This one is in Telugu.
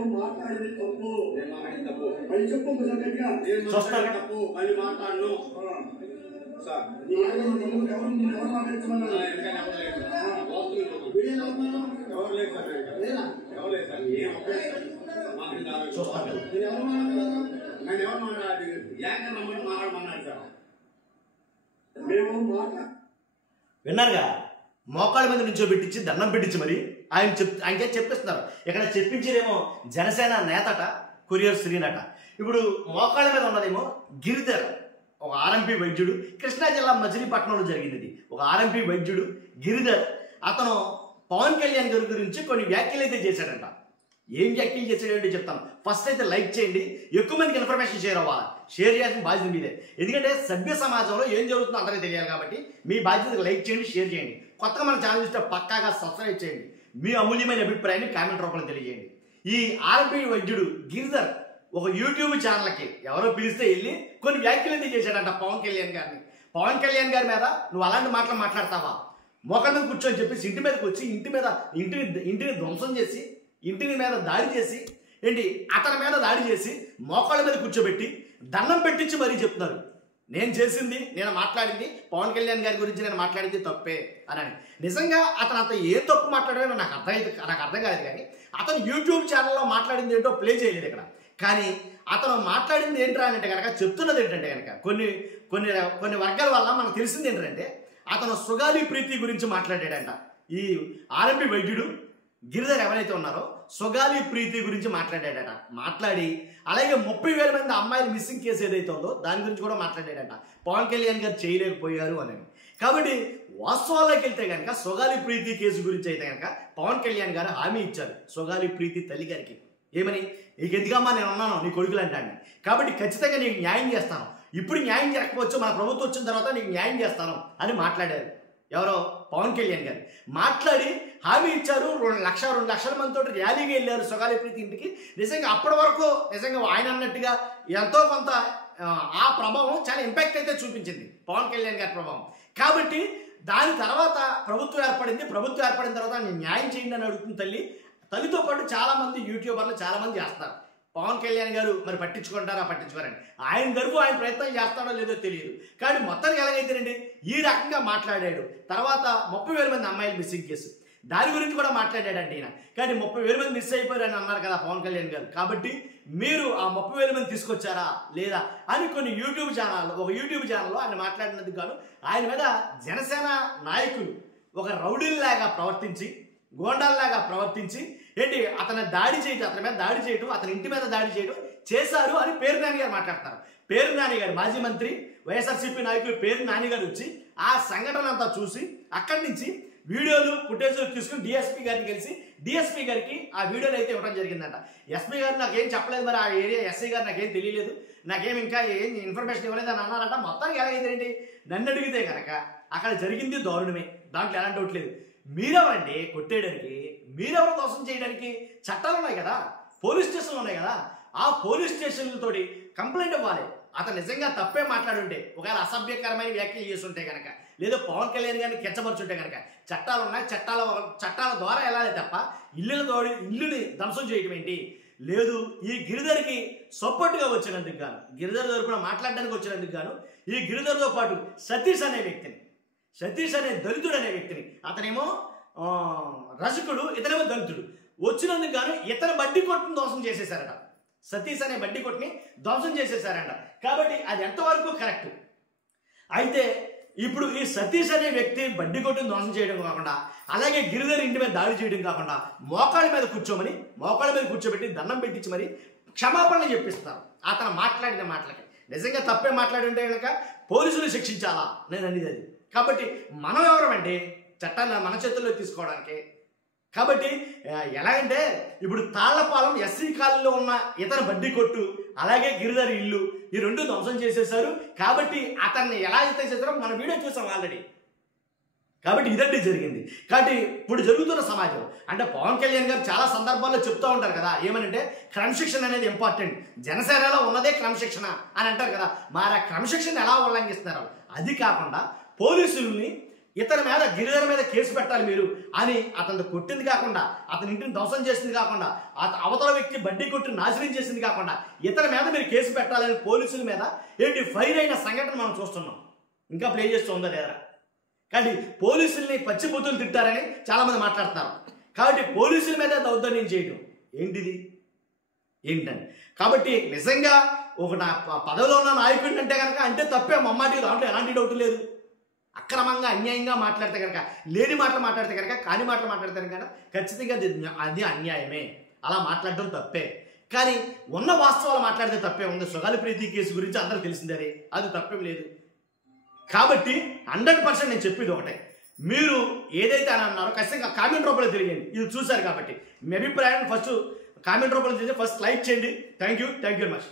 మేము మాట్లాడింది తప్పు. నేను మాట్లాడింది తప్పు అని చెప్పు గట్టిగా. తప్పు అని మాట్లాడను సార్. ఎవరు మాట్లాడుతున్నారు? ఎవరు లేదు సార్. ఎవరు లేదు సార్. నేను ఎవరు మాట్లాడాలి? యాంకర్ నమ్మని మాట్లాడమన్నాడు సార్. మేము విన్నారుగా, మోకాళ్ళ మీద నుంచోబెట్టించి దండం పెట్టించి మరి ఆయనకే చెప్పిస్తున్నారు. ఇక్కడ చెప్పించేదేమో జనసేన నేతట, కొరియర్ శ్రీనట. ఇప్పుడు మోకాళ్ళ మీద ఉన్నదేమో గిరిధర్, ఒక ఆర్ఎంపీ వైద్యుడు. కృష్ణా జిల్లా మచిలీపట్నంలో జరిగింది ఇది. ఒక ఆర్ఎంపీ వైద్యుడు గిరిధర్, అతను పవన్ కళ్యాణ్ గారి గురించి కొన్ని వ్యాఖ్యలు అయితే చేశాడంట. ఏం వ్యాఖ్యలు చేసాడంటే చెప్తాను. ఫస్ట్ అయితే లైక్ చేయండి, ఎక్కువ మందికి ఇన్ఫర్మేషన్ షేర్ అవ్వాలి. షేర్ చేయాల్సిన బాధ్యత మీదే. ఎందుకంటే సభ్య సమాజంలో ఏం జరుగుతుందో అందరికీ తెలియాలి కాబట్టి మీ బాధ్యత లైక్ చేయండి, షేర్ చేయండి. కొత్తగా మన ఛానల్ చూస్తే పక్కాగా సబ్స్క్రైబ్ చేయండి. మీ అమూల్యమైన అభిప్రాయాన్ని కామెంట్ రూపంలో తెలియజేయండి. ఈ ఆర్ఎంపీ వైద్యుడు గిరిధర్ ఒక యూట్యూబ్ ఛానల్కి ఎవరో పిలిస్తే వెళ్ళి కొన్ని వ్యాఖ్యలు అయితే చేశాడంట పవన్ కళ్యాణ్ గారిని. పవన్ కళ్యాణ్ గారి మీద నువ్వు అలాంటి మాటలు మాట్లాడతావా, మోకాళ్ళ మీద కూర్చొని చెప్పేసి ఇంటి మీదకి వచ్చి ఇంటిని ధ్వంసం చేసి, ఇంటిని మీద దాడి చేసి, ఏంటి అతని మీద దాడి చేసి మోకాళ్ళ మీద కూర్చోబెట్టి దండం పెట్టించి మరీ చెప్తున్నారు. నేను చేసింది, నేను మాట్లాడింది పవన్ కళ్యాణ్ గారి గురించి నేను మాట్లాడింది తప్పే అని. నిజంగా అతను అంత ఏ తప్పు మాట్లాడాడో నాకు అర్థం కాలేదు. కానీ అతను యూట్యూబ్ ఛానల్లో మాట్లాడింది ఏంటో ప్లే చేయలేదు ఇక్కడ. కానీ అతను మాట్లాడింది ఏంట్రా అంటే కనుక, చెప్తున్నది ఏంటంటే కనుక కొన్ని వర్గాల వల్ల మనకు తెలిసింది ఏంటంటే, అతను సుగాలి ప్రీతి గురించి మాట్లాడాడంట. ఈ ఆర్ఎంపీ వైద్యుడు గిరిధర్ ఎవరైతే ఉన్నారో సుగాలి ప్రీతి గురించి మాట్లాడాడట. మాట్లాడి అలాగే 30,000 మంది అమ్మాయిల మిస్సింగ్ కేసు ఏదైతే ఉందో దాని గురించి కూడా మాట్లాడాడట. పవన్ కళ్యాణ్ గారు చేయలేకపోయారు అని. కాబట్టి వాస్తవాల్లోకి వెళ్తే కనుక సుగాలి ప్రీతి కేసు గురించి అయితే కనుక పవన్ కళ్యాణ్ గారు హామీ ఇచ్చారు సుగాలి ప్రీతి తల్లి గారికి. ఏమని, నీకు ఎందుకమ్మా నేను ఉన్నాను, నీ కొడుకులు అంటాను, కాబట్టి ఖచ్చితంగా నీకు న్యాయం చేస్తాను, ఇప్పుడు న్యాయం జరగకపోవచ్చు, మన ప్రభుత్వం వచ్చిన తర్వాత నీకు న్యాయం చేస్తాను అని మాట్లాడారు. ఎవరో పవన్ కళ్యాణ్ గారు మాట్లాడి హామీ ఇచ్చారు. 2 లక్షల మందితో ర్యాలీగా వెళ్ళారు సుగాలి ప్రీతి ఇంటికి. నిజంగా అప్పటి వరకు నిజంగా ఆయన అన్నట్టుగా ఎంతో కొంత ఆ ప్రభావం చాలా ఇంపాక్ట్ అయితే చూపించింది పవన్ కళ్యాణ్ గారి ప్రభావం. కాబట్టి దాని తర్వాత ప్రభుత్వం ఏర్పడింది. ప్రభుత్వం ఏర్పడిన తర్వాత నేను న్యాయం చేయండి అని అడుగుతుంది తల్లితో పాటు చాలా మంది యూట్యూబర్లు చాలా మంది చేస్తారు. పవన్ కళ్యాణ్ గారు మరి పట్టించుకుంటారా పట్టించుకోరండి, ఆయన తరపు ఆయన ప్రయత్నం చేస్తాడో లేదో తెలియదు. కానీ మొత్తానికి ఎలాగైతేనండి ఈ రకంగా మాట్లాడాడు. తర్వాత 30,000 మంది అమ్మాయిలు మిస్సింగ్ కేసు దాని గురించి కూడా మాట్లాడాడంటే ఈయన. కానీ 30,000 మంది మిస్ అయిపోయారు అని అన్నారు కదా పవన్ కళ్యాణ్ గారు. కాబట్టి మీరు ఆ 30,000 మంది తీసుకొచ్చారా లేదా అని ఒక యూట్యూబ్ ఛానల్లో ఆయన మాట్లాడినందుకు గాను ఆయన మీద జనసేన నాయకులు ఒక రౌడీల్లాగా ప్రవర్తించి, గోండాల్లాగా ప్రవర్తించి, ఏంటి అతని మీద దాడి చేయడం, అతని ఇంటి మీద దాడి చేయడం చేశారు అని పేరు నాని గారు మాట్లాడతారు. పేరు నాని గారు మాజీ మంత్రి వైఎస్ఆర్సీపీ నాయకులు పేరు నాని గారు వచ్చి ఆ సంఘటన అంతా చూసి అక్కడి నుంచి వీడియోలు ఫుటేజ్లు తీసుకుని డిఎస్పీ గారిని కలిసి డిఎస్పీ గారికి ఆ వీడియోలు అయితే ఇవ్వడం జరిగిందంట. ఎస్పీ గారు నాకేం చెప్పలేదు, మరి ఆ ఏరియా ఎస్ఐ గారు నాకేం తెలియలేదు, నాకేం ఇంకా ఏం ఇన్ఫర్మేషన్ ఇవ్వలేదు అని అన్నారంట. మొత్తానికి ఎలాగైతే నన్ను అడిగితే కనుక అక్కడ జరిగింది దారుణమే, దాంట్లో ఎలాంటి డౌట్ లేదు. మీరెవరండి కొట్టేయడానికి, మీరెవరు దోషం చేయడానికి? చట్టాలు ఉన్నాయి కదా, పోలీస్ స్టేషన్లు ఉన్నాయి కదా, ఆ పోలీస్ స్టేషన్లతోటి కంప్లైంట్ ఇవ్వాలి. అతను నిజంగా తప్పే మాట్లాడుంటే, ఒకవేళ అసభ్యకరమైన వ్యాఖ్యలు చేస్తుంటే కనుక, లేదా పవన్ కళ్యాణ్ గారిని కించపరుచుంటే కనుక చట్టాలు ఉన్నాయి, చట్టాల ద్వారా వెళ్ళాలి తప్ప ఇల్లుని ధ్వంసం చేయటం ఏంటి? లేదు, ఈ గిరిధర్కి సపోర్ట్గా వచ్చినందుకు గాను, గిరిధర్ తరపున మాట్లాడడానికి వచ్చినందుకు గాను ఈ గిరిధర్తో పాటు సతీష్ అనే దళితుడు అనే వ్యక్తిని, అతనేమో రజకుడు, ఇతనేమో దళితుడు, వచ్చినందుకు గాను ఇతను బడ్డీ కొట్టుని ధ్వంసం చేసేసారట. సతీష్ అనే బడ్డీ కొట్టుని ధ్వంసం చేసేసారంట. కాబట్టి అది ఎంతవరకు కరెక్ట్? అయితే ఇప్పుడు ఈ సతీష్ అనే వ్యక్తి బడ్డీ కొట్టుని ధ్వంసం చేయడం కాకుండా, అలాగే గిరిధర్ ఇంటి మీద దాడి చేయడం కాకుండా మోకాళ్ళ మీద కూర్చోబెట్టి దండం పెట్టించి మరి క్షమాపణలు చెప్పిస్తారు అతను మాట్లాడిన మాటలకి. నిజంగా తప్పే మాట్లాడి ఉంటే కనుక పోలీసులు శిక్షించాలా నేను అనేది అది. కాబట్టి మనం ఎవరమంటే చట్టాన్ని మన చేతుల్లో తీసుకోవడానికి. కాబట్టి ఎలాగంటే ఇప్పుడు తాళ్లపాలెం ఎస్సీ కాలనీలో ఉన్న ఇతర బడ్డీ కొట్టు, అలాగే గిరిధర్ ఇల్లు, ఈ రెండు ధ్వంసం చేసేసారు. కాబట్టి అతన్ని ఎలా అయితే చేశారో మన వీడియో చూసాం ఆల్రెడీ. కాబట్టి ఇదంటే జరిగింది. కాబట్టి ఇప్పుడు జరుగుతున్న సమాజం అంటే పవన్ కళ్యాణ్ గారు చాలా సందర్భాల్లో చెప్తూ ఉంటారు కదా, ఏమనంటే క్రమశిక్షణ అనేది ఇంపార్టెంట్, జనసేనలో ఉన్నదే క్రమశిక్షణ అని అంటారు కదా. మరి ఆ క్రమశిక్షణ ఎలా ఉల్లంఘిస్తున్నారు? అది కాకుండా పోలీసుల్ని ఇతని మీద గిరిధర మీద కేసు పెట్టాలి మీరు అని అతను కొట్టింది కాకుండా, అతని ఇంటిని ధ్వంసం చేసింది కాకుండా, అవతల వ్యక్తి బడ్డీ కొట్టి నాశనం చేసింది కాకుండా ఇతని మీద మీరు కేసు పెట్టాలని పోలీసుల మీద ఏంటి ఫైర్ అయిన సంఘటన మనం చూస్తున్నాం. ఇంకా ప్లే చేస్తూ ఉందా లేదా? కానీ పోలీసుల్ని పచ్చిబూతులు తిట్టారని చాలామంది మాట్లాడుతున్నారు. కాబట్టి పోలీసుల మీద దౌర్జన్యం చేయడం ఏంటిది ఏంటని. కాబట్టి నిజంగా ఒక పదవిలో ఉన్న నాయకుడిని అంటే కనుక అంటే తప్పే మమ్మాటికి, దాంట్లో ఎలాంటి డౌట్ లేదు. అక్రమంగా అన్యాయంగా మాట్లాడితే కనుక, లేని మాటలు మాట్లాడితే కనుక, కాని మాటలు మాట్లాడితే కనుక ఖచ్చితంగా అది అన్యాయమే, అలా మాట్లాడడం తప్పే. కానీ ఉన్న వాస్తవాలు మాట్లాడితే తప్పే ఉంది. సుగాలి ప్రీతి కేసు గురించి అందరూ తెలిసిందే, అది తప్పేం లేదు. కాబట్టి 100% నేను చెప్పేది ఒకటే, మీరు ఏదైతే అని అన్నారో ఖచ్చితంగా కామెంట్ రూపంలో తెలియండి. ఇది చూశారు కాబట్టి మీ అభిప్రాయాన్ని ఫస్ట్ కామెంట్ రూపంలో తెలియజేయండి. ఫస్ట్ లైక్ చేయండి. Thank you very much.